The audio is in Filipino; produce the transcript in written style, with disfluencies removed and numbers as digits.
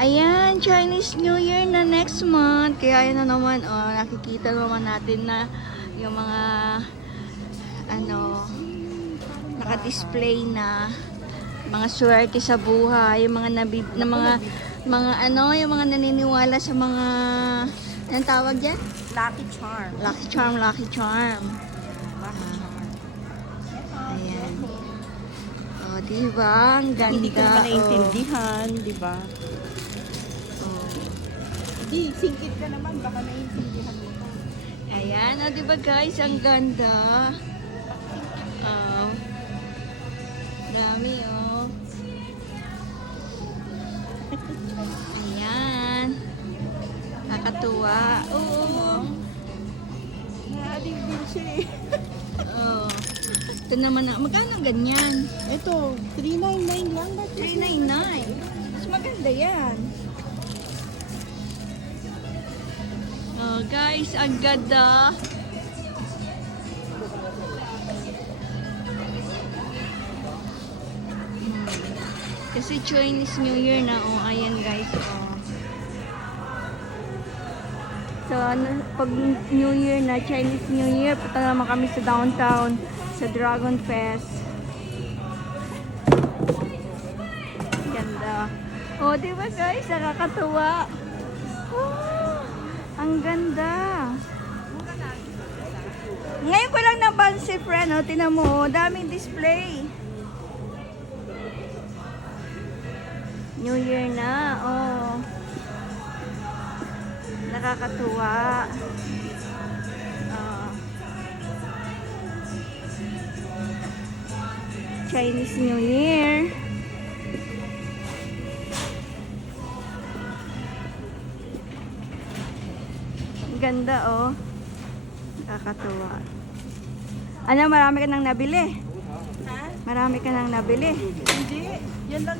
Ayan, Chinese New Year na next month. Kaya yun na naman, oh, nakikita naman natin na yung mga naka-display na mga swerte sa buhay, yung mga yung mga naniniwala sa mga anong tawag diyan? Lucky charm. Lucky charm, lucky charm. Lucky charm. Ayan. Oh, diba? Ang ganda. Hindi ko naman oh. naiintindihan, di ba? Oh. Di, singkit ka naman, baka naiintindihan mo pa. Ayan, oh, diba guys? Ang ganda. Oh. Dami, oh. Ayan. Nakakatuwa. Oo. Naaling din siya eh. Oh. Ito naman, magkano ganyan? Ito, 399 lang ba? 399. Mas maganda yan. Oh, guys, ang ganda. Kasi Chinese New Year na, oh, ayan guys, oh. So, pag New Year na, Chinese New Year, punta naman kami sa downtown, sa Dragon Fest. Ganda. Oh, di ba guys? Nakakatuwa. Oh, ang ganda. Ngayon ko lang napansin, friend, oh, tinan mo, oh, daming display. New Year na, oh. Nakakatuwa. Chinese New Year. Ganda, oh. Nakakatuwa. Ano, marami ka nang nabili? Ha? Marami ka nang nabili? Hindi. Yan lang